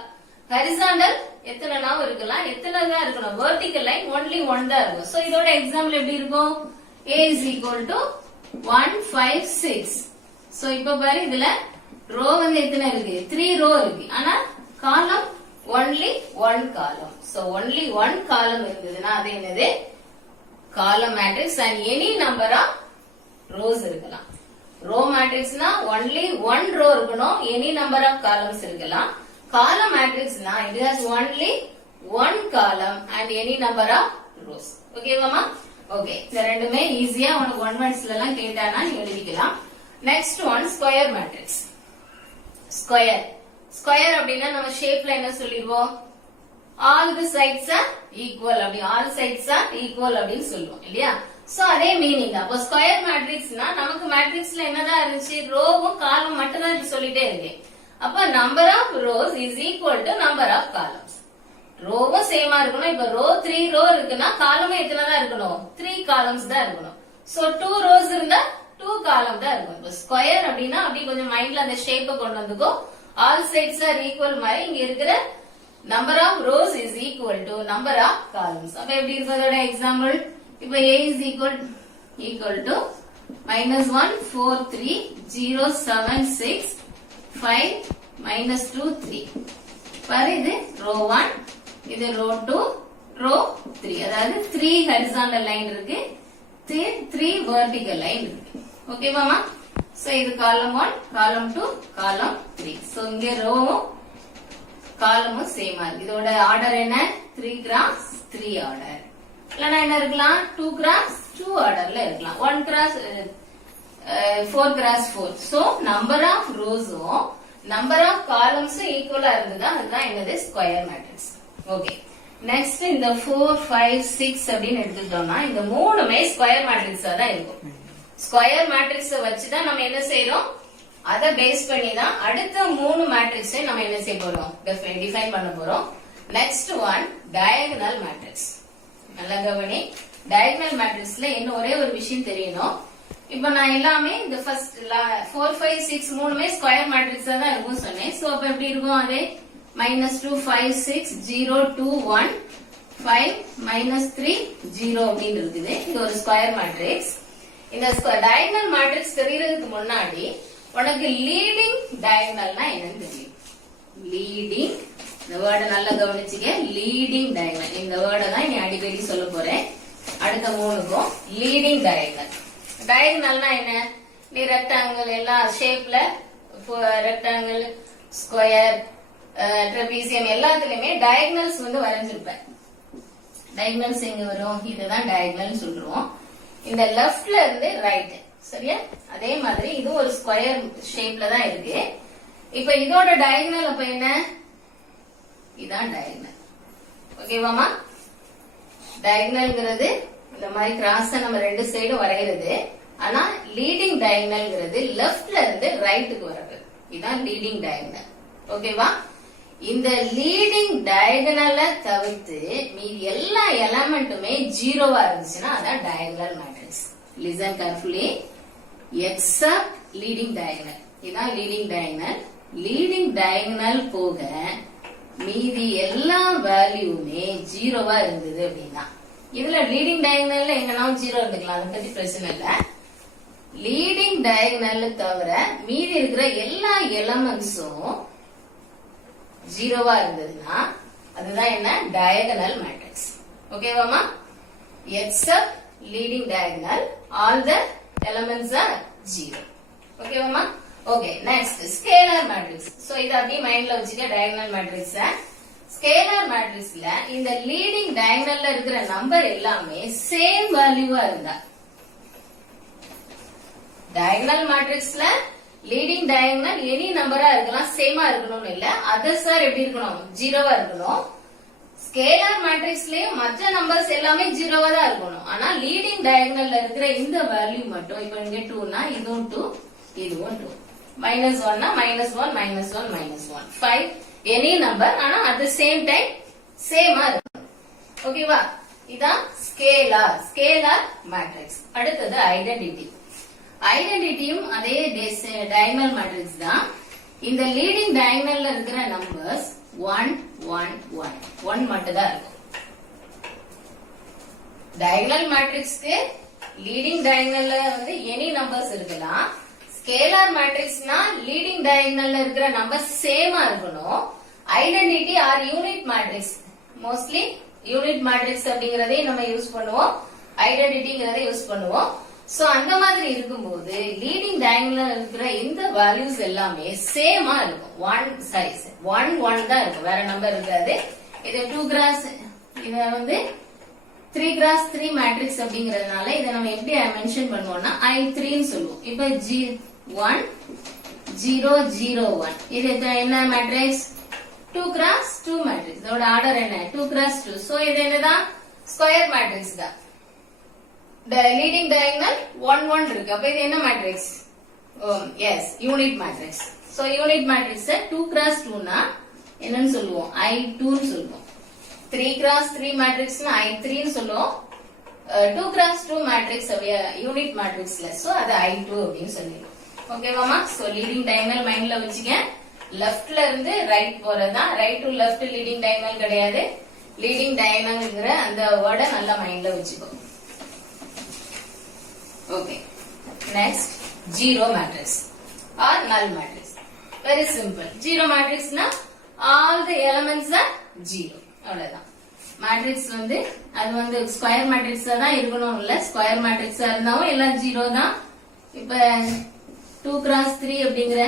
ஹரிசாண்டல் எத்தனை நாவும் இருக்கலாம், எத்தனை தான் இருக்கணும், வெர்டிகல் லைன் ஒன்லி ஒன் தான் இருக்கும். சோ இதோட எக்ஸாம்பிள் எப்படி இருக்கும், A is equal to 1 5 6. So இப்ப பாரு இதுல ரோ வந்து எத்தனை இருக்கு, 3 ரோ இருக்கு. ஆனா column only one column. So only one column இருந்ததுன்னா அது என்னது column matrix. And any number of rows இருக்கலாம். ரோ மேட்ரிக்ஸ்னா ஒன்லி ஒன் ரோ இருக்கணும், எனி நம்பர் ஆஃப் காலம்ஸ் இருக்கலாம். காலம் மேட்ரிக்ஸ்னா it has only one column and any number of rows. ஓகேவாமா. Okay, இந்த ரெண்டுமே ஈஸியா உனக்கு 1 வேர்ட்ஸ்ல எல்லாம் கேட்டானா நீ எழுதிக்கலாம். Next one square matrix. Square அப்படின்னா நம்ம ஷேப்ல என்ன சொல்லிடுவோம், all the sides are equal அப்படி, all sides are equal அப்படின்னு சொல்லுவோம் இல்லையா. சோ அதே மீனிங் தான். அப்போ ஸ்கொயர் மேட்ரிக்ஸ்னா நமக்கு மேட்ரிக்ஸ்ல என்னதான் இருந்துச்சு, ரோவும் காலம் மட்டும் தான் சொல்லிட்டே இருக்கேன். அப்ப number of rows is equal to number of columns. ரோவும் சேமா இருக்கணும். இப்ப ரோ 3 ரோ இருக்குன்னா காலமும் எத்தனை தான் இருக்கணும், 3 காலம்ஸ் தான் இருக்கணும். சோ 2 ரோஸ் இருந்தா 2 காலம் தான் இருக்கும். இப்ப ஸ்கொயர் அப்படின்னா அப்படி கொஞ்சம் மைண்ட்ல அந்த ஷேப்பை கொண்டு வந்துக்கோ. ஆல் சைட்ஸ் ஆர் ஈக்குவல் மாதிரி இங்க இருக்கிற number of rows is equal to number of columns. அப்ப எப்படி இருக்கிறதோட எக்ஸாம்பிள், இப்ப A is equal to -1 4 3 0 7 6 5 -2 3. பாரு இது ரோ 1, இது ரோ 2, ரோ 3. அதாவது 3 ஹரிசாண்டல் லைன் இருக்கு, 3 வெர்டிகல் லைன் இருக்கு. ஓகேவாமா. சோ இது காலம் 1, காலம் 2, காலம் 3. சோ இங்க ரோவும் காலமும் சேமா இருக்கு. இதோட ஆர்டர் என்ன, 3 கிராஸ் 3 ஆர்டர். இல்லனா என்ன இருக்கலாம், 2 கிராஸ் 2 ஆர்டர்ல இருக்கலாம், 1 cross 4 cross 4. So number of ரோஸும் நம்பர் ஆஃப் காலம்ஸும் ஈக்குவலா இருந்ததா அதுதான் என்னது ஸ்கொயர் மேட்ரிக்ஸ். ஓகே, நெக்ஸ்ட் இந்த 4 5 6 அப்படின்னு எடுத்துட்டோம்னா இந்த மூணுமே ஸ்கொயர் மேட்ரிக்ஸா தான் இருக்கும். ஸ்கொயர் மேட்ரிக்ஸ வச்சுதான் நம்ம என்ன செய்யறோம், அதை பேஸ் பண்ணி தான் அடுத்த 3 மேட்ரிக்ஸை நம்ம என்ன செய்ய போறோம், டிஃபைன் பண்ண போறோம். Next one diagonal matrix. நல்லா கவனி, டயகனல் மேட்ரிக்ஸ்ல என்ன ஒரே ஒரு விஷயம் தெரியணும். இப்ப நான் எல்லாமே இந்த ஃபர்ஸ்ட் 4 5 6 மூணுமே ஸ்கொயர் மேட்ரிக்ஸா தான் இருக்கும் சொன்னேன். சோ அப்ப எப்படி இருக்கும், அதே -2 5 6 0 2 1 5 -3 0 அப்படின்னு இருக்குது. இது ஒரு ஸ்கொயர் மேட்ரிக்ஸ். இந்த டயகனல் மேட்ரிக்ஸ் தெரியறதுக்கு முன்னாடி உனக்கு லீடிங் டயகனல்னா என்னன்னு தெரியும். லீடிங், இந்த வேர்டை நல்லா கவனிச்சுக்க. லீடிங் டயகனல் இந்த வேர்டை தான் நீ அடிக்கடி சொல்ல போறேன். அடுத்த 3க்கும் லீடிங் டயகனல். டயகனல்னா என்ன? நீ ரெக்டாங்கிள் எல்லா ஷேப்ல, ரெக்டாங்கிள், ஸ்கொயர், ட்ரெபீசியம் எல்லாத்துலயுமே டயகனல்ஸ் வந்து வரைஞ்சிருப்பேன். டயகனல்ஸ் எங்க வரும்? இதுதான் டயகனல் சொல்றோம். இந்த லெஃப்ட்ல இருந்து ரைட், சரியா? அதே மாதிரி இது ஒரு ஸ்கொயர் ஷேப்ல தான் இருக்கு. இப்ப இதோட டயகனல் அப்ப என்ன? இதான் டயகனல். ஓகேவாமா? டயகனல்ங்கிறது இந்த மாதிரி கிராஸா நம்ம 2 சைடும் வரைகிறது. ஆனா லீடிங் டயகனல்ங்கிறது லெஃப்ட்ல இருந்து ரைட்டுக்கு வர்றது. இதான் லீடிங் டயகனல். ஓகேவா? இந்த லீடிங் டயகனல தவிர்த்து மீதி எல்லா எலமெண்ட்டுமே ஜீரோவா இருந்துச்சுன்னா அதான் diagonal matrix. Listen carefully. Accept leading diagonal. இதான் லீடிங் டயகனல். லீடிங் டயகனல் போக மீதி எல்லா வேல்யூமே ஜீரோவா இருந்தது அப்படின்னா, இதுல லீடிங் டயகனல்ல எங்கனாலும் ஜீரோ இருந்துக்கலாம், அதை பத்தி பிரச்சனை இல்ல. லீடிங் டயகனல் தவிர மீதி இருக்கிற எல்லா எலமெண்ட்ஸும் ஜீரோவா இருந்ததுன்னா அதுதான் என்ன? Diagonal matrix. ஓகேவாமா? Except leading diagonal all the elements are zero. ஓகேவாமா? Okay, next scalar matrix. So இத அப்படியே மைண்ட்ல வச்சுக்க. டயகனல் மேட்ரிக்ஸ், ஸ்கேலார் மேட்ரிக்ஸ்ல இந்த லீடிங் டயகனல்ல இருக்கிற நம்பர் எல்லாமே சேம் வேல்யூவா இருந்தா, டயகனல் மேட்ரிக்ஸ்ல லீடிங் டயகனல் எனி நம்பரா இருக்கலாம், சேமா இருக்கணும்னு இல்ல. அதர்ஸ் ஆர் எப்படி இருக்கணும்? ஜீரோவா இருக்கணும். ஸ்கேலார் மேட்ரிக்ஸ்லயும் மற்ற நம்பர்ஸ் எல்லாமே ஜீரோவா தான் இருக்கணும். ஆனா லீடிங் டயகனல்ல இருக்கிற இந்த வேல்யூ மட்டும், இப்ப இங்க 2னா இதுவும் 2, இதுவும் 2, -1 னா -1, -1, -1, 5 எனி நம்பர், ஆனா அட் தி சேம் டைம் சேமா இருக்கணும். ஓகேவா? இதான் ஸ்கேலார் மேட்ரிக்ஸ். அடுத்தது ஐடென்டிட்டி. ஐடென்டிட்டியும் அதே டயகனல் மேட்ரிக்ஸ் தான். இந்த லீடிங் டயகனல்ல இருக்கிற நம்பர்ஸ் 1 1 1 1 மட்டும் தான் இருக்கும். டயகனல் மேட்ரிக்ஸ்க்கு லீடிங் டயகனல்ல வந்து எனி நம்பர்ஸ் இருக்கலாம். ஸ்கேலார் மேட்ரிக்ஸ்னா லீடிங் டயகனல்ல இருக்கிற நம்பர் சேமா இருக்கணும். Identity R unit matrix, mostly unit matrix அப்படிங்கறதே நம்ம யூஸ் பண்ணுவோம், ஐடென்டிட்டிங்கறதை யூஸ் பண்ணுவோம். சோ அந்த மாதிரி இருக்கும்போது லீடிங் டயகனல்ல இருக்கிற இந்த வேல்யூஸ் எல்லாமே சேமா இருக்கும். 1 1 தான் இருக்கும், வேற நம்பர் இருக்காது. இது 2 கிராஸ், இத வந்து 3 கிராஸ் 3 மேட்ரிக்ஸ் அப்படிங்கறதுனால இதை நம்ம எப்படி மென்ஷன் பண்ணுவோம்னா I3 ன்னு சொல்லுவோம். இப்ப G1 0 0 1 இது என்ன மேட்ரிக்ஸ்? 2 cross 2 matrix. இதோட ஆர்டர் என்ன? 2 கிராஸ் 2. சோ இது என்னதான்? ஸ்கொயர் மேட்ரிக்ஸ் தான். லீடிங் டயகனல் 1 1 இருக்கு. அப்ப இது என்ன matrix? Yes, unit matrix. So unit matrix 2 cross 2 னா என்னன்னு சொல்லுவோம்? I2 ன்னு சொல்லுவோம். 3 கிராஸ் 3 மேட்ரிக்ஸ்னா I3 ன்னு சொல்லுவோம். 2 கிராஸ் 2 மேட்ரிக்ஸ் யூனிட் மேட்ரிக்ஸ்ல, சோ அது I2 அப்படின்னு சொல்லிடுவோம். ஓகேவாமா? சோ லீடிங் டயகனல் மைண்ட்ல வச்சுக்க. லெஃப்ட்ல இருந்து ரைட் போறதா, right to left leading diagonal கிடையாது. லீடிங் டயகனல்ங்கிற அந்த வேர்டை நல்லா மைண்ட்ல வச்சுக்கோ. Okay, next zero matrix or null matrix. Very simple. Zero மேட்ரிக்ஸ்னா all the elements are zero, அவ்வளவுதான். மேட்ரிக்ஸ் வந்து அது வந்து ஸ்கொயர் மேட்ரிக்ஸா தான் இருக்கணும் இல்ல, ஸ்கொயர் மேட்ரிக்ஸா இருந்தாலும் எல்லாம் ஜீரோ தான். இப்ப 2 கிராஸ் 3 அப்படிங்கிற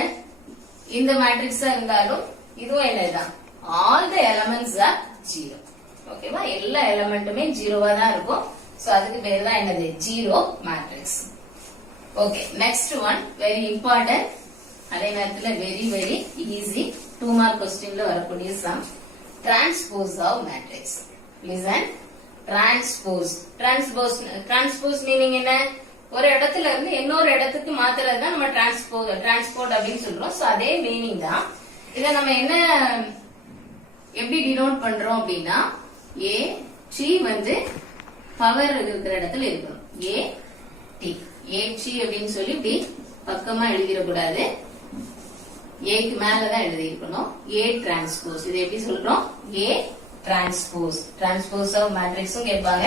இந்த மேட்ரிக்ஸா இருந்தாலும் இதுவும் என்னதான்? All the elements are zero. ஓகேவா? எல்லா எலிமெண்ட்டுமே ஜீரோவா தான் இருக்கும். சோ அதுக்கு பேர் தான் என்னது? Zero matrix. Okay, next one very important, அதே நேரத்துல வெரி வெரி ஈஸி 2 மார்க் क्वेश्चनல வரக்கூடிய sum. Transpose of matrix. Listen, transpose meaning என்ன? ஒரு இடத்துல இருந்து இன்னொரு இடத்துக்கு மாத்துறது தான் நம்ம டிரான்ஸ்போர்ட் அப்படின்னு சொல்றோம். சோ அதே மீனிங் தான். இத நம்ம என்ன எப்படி டினோட் பண்றோம் அப்படின்னா, ஏ டி வந்து பவர் இருக்கிற இடத்துல இருக்கணும். ஏ டி அப்படின்னு சொல்லி இப்படி பக்கமா எழுதிடக்கூடாது, ஏக்கு மேலதான் எழுதி இருக்கணும். ஏ டிரான்ஸ்போஸ், இது எப்படி சொல்றோம்? ஏ டிரான்ஸ்போஸ் ஆஃப் மேட்ரிக்ஸும் கேட்பாங்க,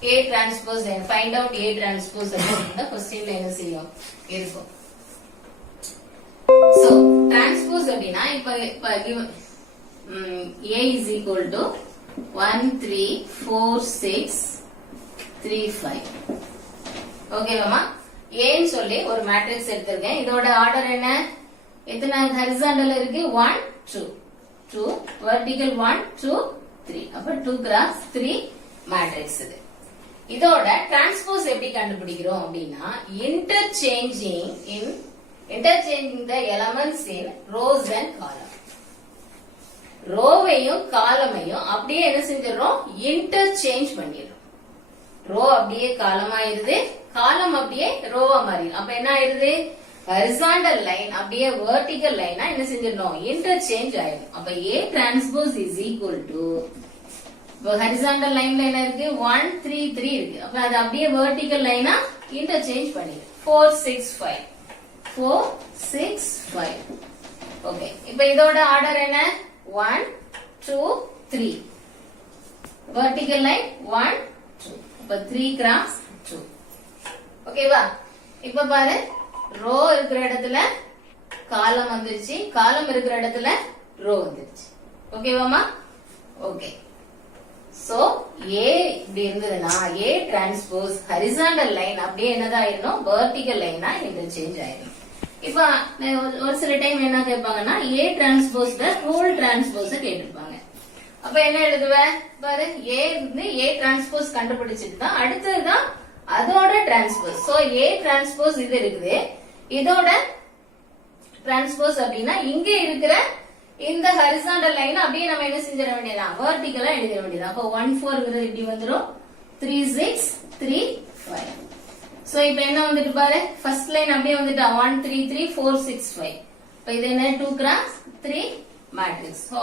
A transpose find out A transpose அப்படிங்கற क्वेश्चनல என்ன செய்யும் இருக்கும். So transpose அப்படினா இப்ப given A is equal to 1 3 4 6 3 5. ஓகேவாமா? A ன்னு சொல்லி ஒரு மேட்ரிக்ஸ் எடுத்திருக்கேன். இதோட ஆர்டர் என்ன? எத்தனை ஹரிசாண்டல் இருக்கு? 1 2 2 vertical 1 2 3. அப்ப 2 cross 3 மேட்ரிக்ஸ் இது. இதோட டிரான்ஸ்போஸ் எப்படி கண்டுபிடிக்கிறோம் அப்படின்னா interchanging the elements in rows and column. ரோவையும் காலமையும் அப்படியே என்ன செஞ்சிடறோம்? இன்டர்சேஞ்ச் பண்ணிடுறோம். ரோ அப்படியே காலம் ஆயிருது, காலம் அப்படியே ரோவா மாறிடும். அப்ப என்ன ஆயிருது? ஹரிசாண்டல் லைன் அப்படியே வெர்டிகல் லைனா என்ன செஞ்சிடணும்? இன்டர்சேஞ்ச் ஆயிடும். அப்ப A transpose is equal to horizontal லைன்ல என்ன இருக்கு? 1 3 3 இருக்கு. அப்ப அது அப்படியே வெர்டிகல் லைனா இன்டர்சேஞ்ச் பண்ணிடு. 4 6 5 4 6 5. ஓகே, இப்போ இதோட ஆர்டர் என்ன? 1 2 3. Vertical line 1 2. அப்ப 3 cross 2. ஓகேவா? இப்ப பாரு, ரோ இருக்கிற இடத்துல காலம் வந்துருச்சு, காலம் இருக்கிற இடத்துல ரோ வந்துருச்சு. ஓகேவாமா? ஓகே. சோ A இப்படி இருந்ததுன்னா A டிரான்ஸ்போஸ் ஹரிசாண்டல் லைன் அப்படியே என்னதான் ஆயிடும்? வெர்டிகல் லைனா இன்டர்சேஞ்ச் ஆயிடும். இப்ப ஒரு சில டைம் என்ன கேட்பாங்கன்னா A transpose the whole transpose கேட்டிருப்பாங்க. அப்ப என்ன எழுதுவ? பாரு, A இருந்து A டிரான்ஸ்போஸ் கண்டுபிடிச்சிட்டு தான் அடுத்ததுதான் அதோட டிரான்ஸ்போஸ். சோ A டிரான்ஸ்போஸ் இது இருக்குது, இதோட டிரான்ஸ்போஸ் அப்படின்னா இங்க இருக்கிற இந்த ஹரிசாண்டல் லைன் அப்படியே நம்ம என்ன செஞ்சிட வேண்டியதான்? வெர்டிகலா எழுதிட வேண்டியதான். அப்போ 1 4 இப்படி வந்துரும், 3 6 3 5. சோ இப்போ என்ன வந்துட்டு பாரு, ஃபர்ஸ்ட் லைன் அப்படியே வந்துட்டா 1 3 3 4 6 5. இப்போ இது என்ன? 2 cross 3 matrix. So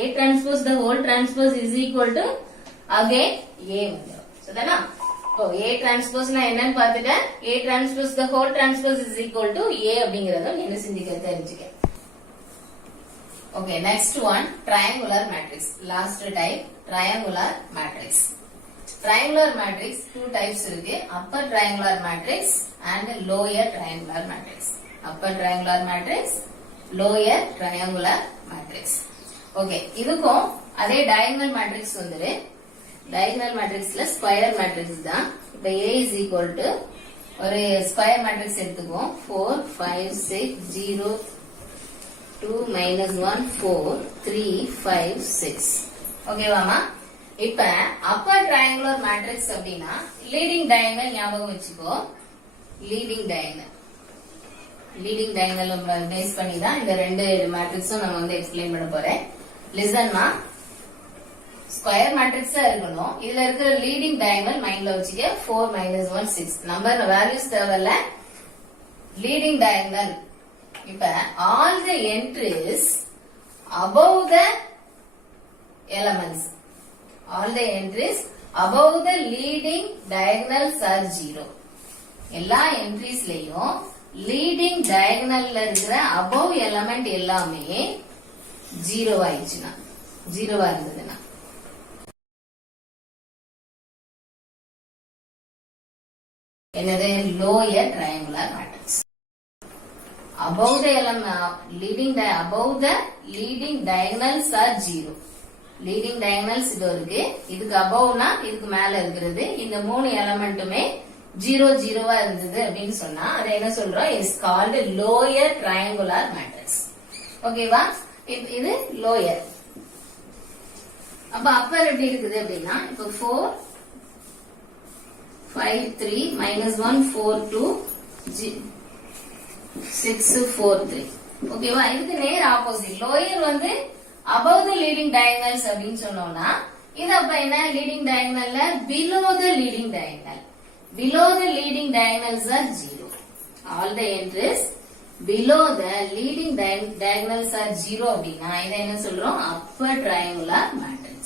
A transpose the whole transpose is equal to again A வந்துரும். சரிதானா? இப்போ A transpose னா என்னன்னு பார்த்துட்டேன். A transpose the whole transpose is equal to A அப்படிங்கறத என்ன செஞ்சுக்க தெரிஞ்சுக்க. Okay, next one, triangular matrix. Last type, triangular matrix. Triangular matrix two types இருக்கு. Upper triangular matrix and lower triangular matrix. Upper triangular matrix, lower triangular matrix. Okay, இதுக்கும் அதே diagonal matrix வந்துரு. Diagonal matrixல square matrix தான். இப்ப A is equal to ஒரு square matrix எடுத்துக்குவோம். 4 5 6 0 2 minus 1 4 3 5 6. ஓகேவாமா? இப்ப Appar triangular matrix அப்படின்னா லீடிங் டயகனல் ஞாபகம் வச்சுக்கோ. லீடிங் டயகனல் பேஸ் பண்ணி தான் இந்த ரெண்டு மேட்ரிக்ஸும் நம்ம வந்து எக்ஸ்பிளைன் பண்ண போறேன். லிசன்மா, ஸ்கொயர் மேட்ரிக்ஸா இருக்கணும். இதுல இருக்கிற லீடிங் டயகனல் மைண்ட்ல வச்சுக்க. 4 minus 1 6. நம்பர் வேல்யூஸ் தேவையில்ல. லீடிங் டயகனல் இப்ப all the entries above the elements, all the entries above the leading diagonals are 0. எல்லா என்ட்ரிஸ்லயும் லீடிங் டயகனல்ல இருக்கிற above element எல்லாமே 0 ஆயிடுச்சுன்னா, 0 இருந்ததுன்னா என்னது? Lower triangular matrix. Above the element, above the leading diagonals are 0. Leading diagonals இது இருக்கு, இதுக்கு above-னா இதுக்கு மேல இருக்கிறது. இந்த மூணு எலமெண்ட்டுமே 0 0 இருந்தது அப்படின்னு சொன்னா அதை என்ன சொல்றோம்? is called lower triangular matrix. ஓகேவா? இது lower. அப்ப upper எப்படி இருக்குது அப்படின்னா, இப்போ 4 5 3 minus 1 4 2 6 4 3. ஓகேவா? இதுக்கு நேர் ஆப்போசிட். லோயர் வந்து above the leading diagonals அப்படின்னு சொன்னோம்னா, இது அப்ப என்ன? லீடிங் டயகனல்ல below the leading diagonal. Below the leading diagonals are 0. All the entries below the leading diagonals are 0 அப்படின்னா இதை என்ன சொல்றோம்? upper triangular matrix.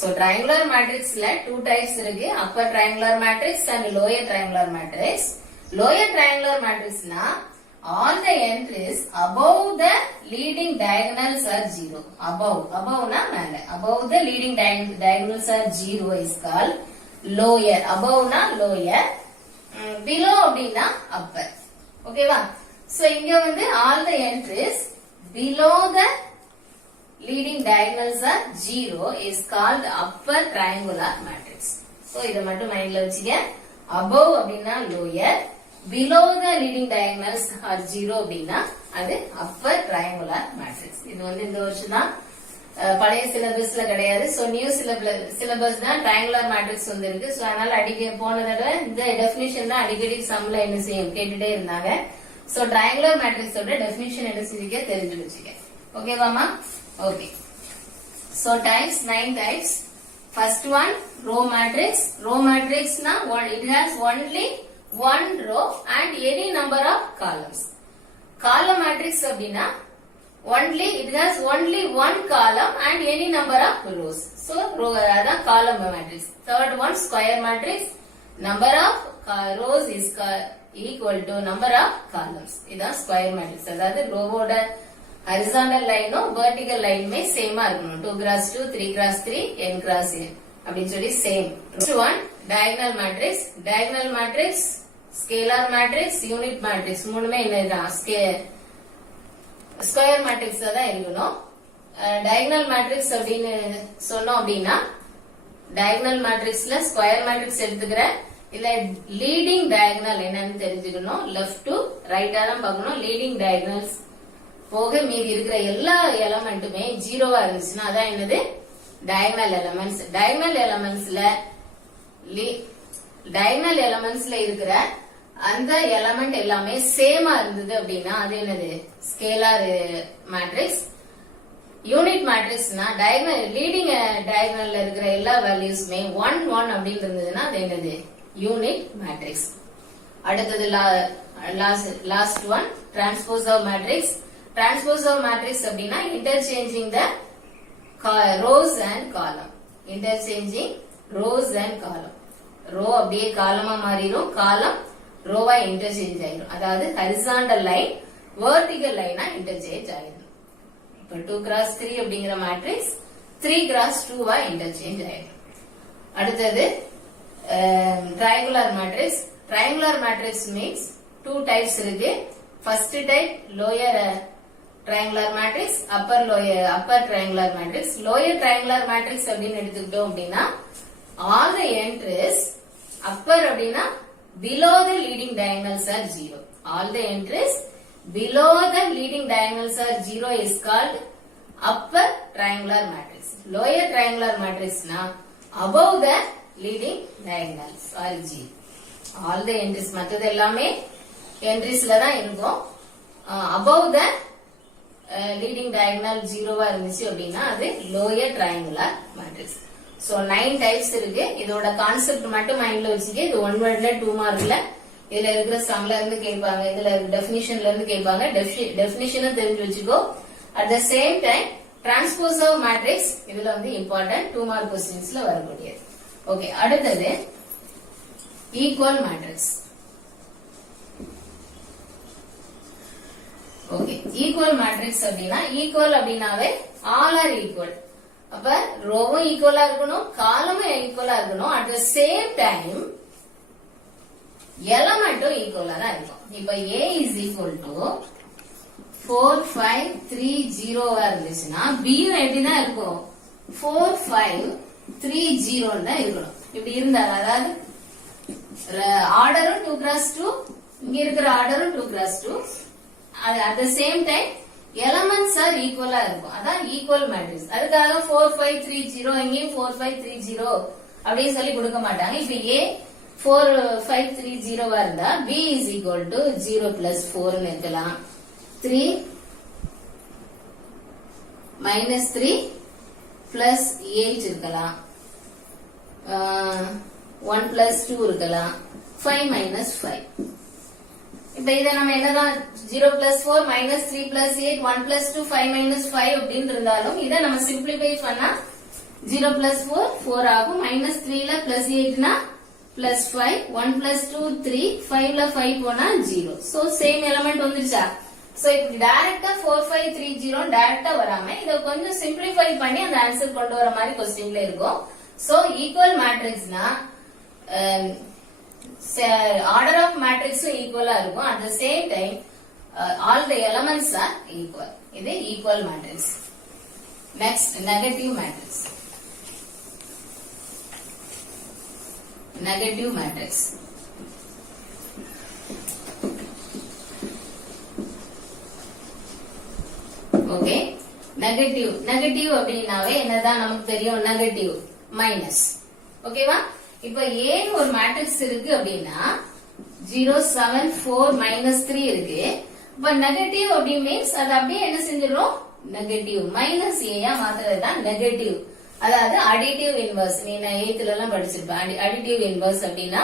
So triangular matrixல two types இருக்கு. upper triangular matrix and lower triangular matrix. Lower triangular மேட்ரிக்ஸ்னா all the entries above the leading diagonals are 0. Above na மேல. Above the leading diagonals are 0 is called lower. Above na lower. Below அப்படினா upper. ஓகேவா? So இங்க வந்து all the entries below the leading diagonals are 0 is called upper triangular matrix. So இத மட்டும் மைண்ட்ல வச்சுக்க. Above அப்படினா lower, below the leading diagonals are 0 அப்படினா அது upper triangular matrix. இது வந்து இந்த வருஷம் தான் பழைய சிலபஸ்ல கிடையாது. சோ நியூ சிலபஸ் தான் triangular matrix வந்திருக்கு. சோ அதனால அடிக்கடி போன தடவை இந்த டெஃபினிஷன் தான் அடிக்கடி சம்ல என்ன செய்யும் கேட்டுட்டே இருந்தாங்க. சோ triangular matrix ஓட டெஃபினிஷன் என்ன செஞ்சுக்க தெரிஞ்சு வச்சுக்க. ஓகேவாமா? Okay. So types 9 types. First one row matrix. Row matrix na it has only one row and any number of columns. Column matrix அப்படினா only it has only one column and any number of rows. So row அதான் column matrix. Third one square matrix. Number of rows is equal to number of columns. இதான் square matrix. அதாவது ரோவோட horizontal லைனோ vertical லைனுமே சேமா இருக்கணும். 2x2, 3x3, n×n அப்படின்னு சொல்லி same. Next one diagonal matrix. Diagonal matrix, scalar matrix, unit matrix மூணுமே என்னதான் square matrix தான் இருக்கணும். diagonal matrix அப்படின்னு சொன்னோம் அப்படின்னா diagonal matrixல ஸ்கொயர் மேட்ரிக்ஸ் எடுத்துக்கிற இல்ல லீடிங் diagonal என்னன்னு தெரிஞ்சுக்கணும். லெஃப்ட் டு ரைட்டா தான் பார்க்கணும். லீடிங் diagonals போக மீதி இருக்கிற எல்லா எலமெண்ட்டுமே ஜீரோவா இருந்துச்சுன்னா அதான் என்னது diagonal elements. diagonal elementsல இருக்கிற அந்த எலமெண்ட் எல்லாமே சேமா இருந்தது அப்படின்னா அது என்னது ஸ்கேலார் மேட்ரிக்ஸ். யூனிட் மேட்ரிக்ஸ்னா லீடிங் டயகனல்ல இருக்கிற எல்லா வேல்யூஸ்மே 1 1 அப்படின்னு இருந்ததுன்னா அது என்னது யூனிட் மேட்ரிக்ஸ். அடுத்தது last one transpose of matrix. Transpose of matrix அப்படின்னா interchanging the rows and column. Interchanging rows and column. row அப்படியே காலமா மாறிடும், காலம் ரோவா இன்டர்சேஞ்ச் ஆயிடும். அதாவது horizontal line vertical line interchange ஆயிடும். இப்ப 2x3 அப்படிங்கிற மேட்ரிக்ஸ் 3x2 வா இன்டர்சேஞ்ச் ஆயிடும். அடுத்தது triangular matrix. Triangular matrix means two types இருக்கு. First type lower triangular matrix, upper triangular matrix. Lower triangular matrix அப்படின்னு எடுத்துக்கிட்டோம் அப்படின்னா all the entries upper அப்படின்னா below the leading diagonals are 0. All the entries below the leading diagonals are 0 is called upper triangular matrix. Lower triangular matrix na above the leading diagonals are 0. All the entries மற்றது எல்லாமே entries ல தான் இருக்கும். above the leading diagonal 0வா இருந்துச்சு அப்படின்னா அது lower triangular matrix. So 9 types இருக்கு. இதோட கான்செப்ட் மட்டும் மைண்ட்ல வச்சுக்க. இது 1 வேர்ட்ல 2 மார்க்ல இதுல இருக்கிற சம்ல இருந்து கேட்பாங்க, இதுல டெஃபினிஷன்ல இருந்து கேட்பாங்க. டெஃபினிஷனும் தெரிஞ்சு வச்சுக்கோ. At the same time transpose of matrix இதுல வந்து இம்பார்ட்டன்ட் 2 மார்க் क्वेश्चंसல வரக்கூடியது. ஓகே, அடுத்தது equal matrix. Okay, equal matrix அப்படின்னா ஈக்குவல் அப்படின்னாவே ஆல் ஆர் ஈக்குவல். அப்ப ரோவும் ஈக்குவலா இருக்கணும், காலமும் ஈக்குவலா இருக்கணும். அட் த சேம் டைம் எலமெண்ட்டும் ஈக்குவலா தான் இருக்கும். இப்ப A இஸ் ஈக்குவல் டு 4 5 3 0 இருந்துச்சுன்னா B எப்படிதான் இருக்கும் 4 5 3 0 தான் இருக்கணும். இப்படி இருந்தால் அதாவது ஆர்டரும் 2x2, இங்க இருக்கிற ஆர்டரும் 2x2. at the same time elements are equal இருக்கும். அதான் ஈக்குவல் மேட்ரிக்ஸ். அதுக்காக 4 5 3 0 இங்கேயும் 4 5 3 0 அப்படின்னு சொல்லி கொடுக்க மாட்டாங்க. இப்ப A 4 5 3 0 வா இருந்தா B is equal to 0 plus 4 ன்னு இருக்கலாம். 3 minus 3 plus 8 இருக்கலாம். 1 plus 2 இருக்கலாம். 5 minus 5. இப்ப இத நம்ம என்னதான் 0 plus 4 minus 3 plus 8 1 plus 2 5 minus 5 அப்படின்னு இருந்தாலும் இத நம்ம சிம்பிளிஃபை பண்ணா 0 plus 4 4 ஆகும். minus 3 ல plus 8 னா plus 5, 1 plus 2, 3, 5 ல 5 போனா 0. So, same element வந்துருச்சா? So, இப்படி டைரக்டா 4530 டைரக்டா வராம இத கொஞ்சம் சிம்பிளிஃபை பண்ணி அந்த ஆன்சர் கொண்டு வர மாதிரி क्वेश्चनல இருக்கும். So, equal matrixனா order of matrix equal இருக்கும். At the same time, all the elements are equal. இது equal matrix. Next, negative matrix. Negative matrix. Okay. Negative அப்படினாவே என்னதான் நமக்கு தெரியும் negative minus. ஓகேவா? இப்ப A ஒரு மேட்ரிக்ஸ் இருக்கு அப்படின்னா 0 7 4 -3 இருக்கு. இப்ப நெகட்டிவ் அப்படி மீன்ஸ் அது அப்படியே என்ன செஞ்சிடும் நெகட்டிவ் மைனஸ் ஏயா மாத்துறதுதான் நெகட்டிவ். அதாவது அடிட்டிவ் இன்வர்ஸ். நீ நான் 8th எல்லாம் படிச்சிருப்பேன். அடிட்டிவ் இன்வர்ஸ் அப்படின்னா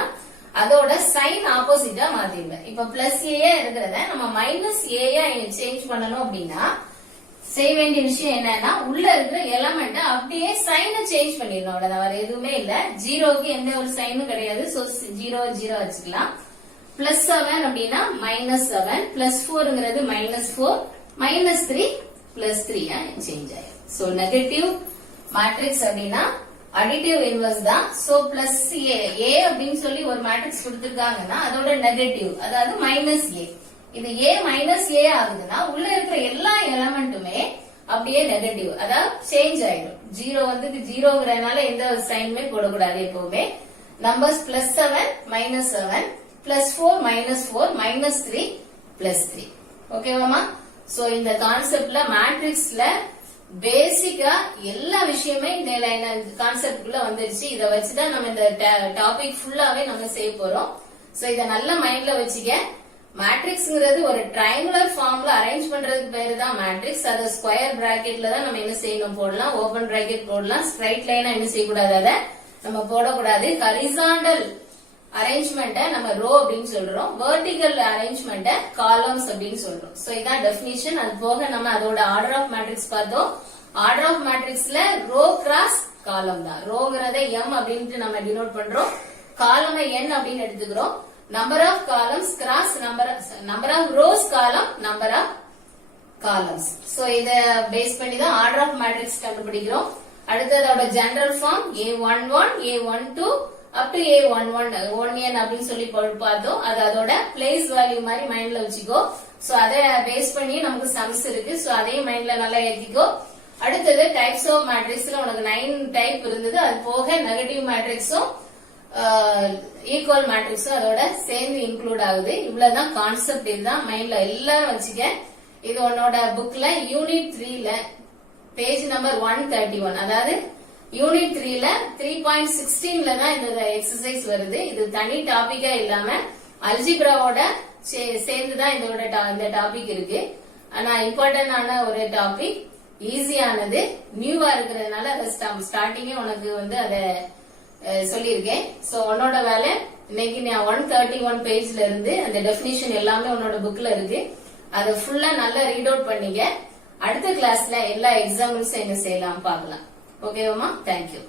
அதோட சைன் ஆப்போசிட்டா மாத்திடுவேன். இப்ப பிளஸ் ஏயா இருக்கிறத நம்ம மைனஸ் ஏயா சேஞ்ச் பண்ணணும் அப்படின்னா செய்ய வேண்டிய விஷயம் என்னன்னா உள்ள இருக்கிற எலமெண்ட் அப்படியே சைனை சேஞ்ச் பண்ணிடணும். அவ்வளவுதான், வேற எதுவுமே இல்ல. ஜீரோக்கு எந்த ஒரு சைனும் கிடையாது. சோ 0 வச்சுக்கலாம். பிளஸ் 7 அப்படின்னா -7 பிளஸ் 4ங்கிறது -4 -3 பிளஸ் 3 சேஞ்ச் ஆயிடும். சோ நெகட்டிவ் மேட்ரிக்ஸ் அப்படின்னா அடிட்டிவ் இன்வர்ஸ் தான். சோ பிளஸ் ஏ அப்படின்னு சொல்லி ஒரு மேட்ரிக்ஸ் கொடுத்திருக்காங்கன்னா அதோட நெகட்டிவ் அதாவது -a. இது a -a ஆகுதுன்னா உள்ள இருக்கிற எல்லா எலமெண்ட்டுமே அப்படியே நெகட்டிவ் அதாவது சேஞ்ச் ஆயிடும். 0 வந்து 0ங்கிறதுனால எந்த சைனுமே போடக்கூடாது எப்பவுமே. நம்பர்ஸ் +7 -7 +4 -4 -3 +3. ஓகேவாமா? சோ இந்த கான்செப்ட்ல மேட்ரிக்ஸ்ல பேசிக்கா எல்லா விஷயமே இந்த கான்செப்ட்குள்ள வந்துருச்சு. இத வச்சுதான் நம்ம இந்த டாபிக் ஃபுல்லாவே நம்ம செய்ய போறோம். சோ இத நல்ல மைண்ட்ல வச்சுக்க. மேட்ரிக்ஸ்ங்கிறது ஒரு ட்ரையாங்குலர் ஃபார்ம்ல அரேஞ்ச் பண்றதுக்கு பேரு தான் மேட்ரிக்ஸ். அது ஸ்கொயர் பிராக்கெட்ல தான் நம்ம என்ன செய்யணும் போடலாம், ஓபன் பிராக்கெட் போடலாம். ஸ்ட்ரைட் லைனா என்ன செய்யக்கூடாது, அதை நம்ம போடக்கூடாது. ஹரிசாண்டல் அரேஞ்ச்மெண்ட நம்ம ரோ அப்படின்னு சொல்றோம். வெர்டிகல் அரேஞ்ச்மெண்ட காலம்ஸ் அப்படின்னு சொல்றோம். சோ இதான் டெஃபினிஷன். அது போக நம்ம அதோட ஆர்டர் ஆஃப் மேட்ரிக்ஸ் பார்த்தோம். ஆர்டர் ஆஃப் மேட்ரிக்ஸ்ல ரோ கிராஸ் காலம் தான். ரோங்கிறத m அப்படின்ட்டு நம்ம டினோட் பண்றோம். காலம் n அப்படின்னு எடுத்துக்கிறோம். Number of columns cross number of rows column number of columns. So இத பேஸ் பண்ணி தான் ஆர்டர் ஆஃப் மேட்ரிக்ஸ் கண்டுபிடிக்கிறோம். அடுத்து அதோட general form A11 A12 up to A11 அப்படின்னு சொல்லி பார்த்தோம். அது அதோட பிளேஸ் வேல்யூ மாதிரி மைண்ட்ல வச்சுக்கோ. சோ அதை பேஸ் பண்ணி நமக்கு சம்ஸ் இருக்கு. சோ அதையும் மைண்ட்ல நல்லா ஏத்திக்கோ. அடுத்தது டைப்ஸ் ஆஃப் மேட்ரிக்ஸ்ல உனக்கு 9 டைப் இருந்தது. அது போக நெகட்டிவ் மேட்ரிக்ஸும் ஈக்குவல் மேட்ரிக்ஸும் அதோட சேர்ந்து இன்க்ளூட் ஆகுது. இவ்வளவுதான் கான்செப்ட். இதுதான் மைண்ட்ல எல்லாரும் வச்சுக்க. இது உன்னோட புக்ல யூனிட் 3ல பேஜ் நம்பர் 131 அதாவது யூனிட் 3ல 3.16ல தான் இந்த எக்ஸசைஸ் வருது. இது தனி டாபிக்கா இல்லாம அல்ஜிப்ராவோட சேர்ந்துதான் இந்த டாபிக் இருக்கு. ஆனா இம்பார்ட்டன்டான ஒரு டாபிக், ஈஸியானது, நியூவா இருக்கிறதுனால அதை ஸ்டார்டிங்கே உனக்கு வந்து அதை சொல்லியிருக்கேன். சோ உன்னோட வேலை இன்னைக்கு நான் 131 பேஜ்ல இருந்து அந்த டெபினிஷன் எல்லாமே உன்னோட புக்ல இருக்கு. அதை ஃபுல்லா நல்லா ரீட் அவுட் பண்ணிக்க. அடுத்த கிளாஸ்ல எல்லா எக்ஸாம்பிள்ஸும் என்ன செய்யலாம் பார்க்கலாம். ஓகேவாமா? தேங்க்யூ.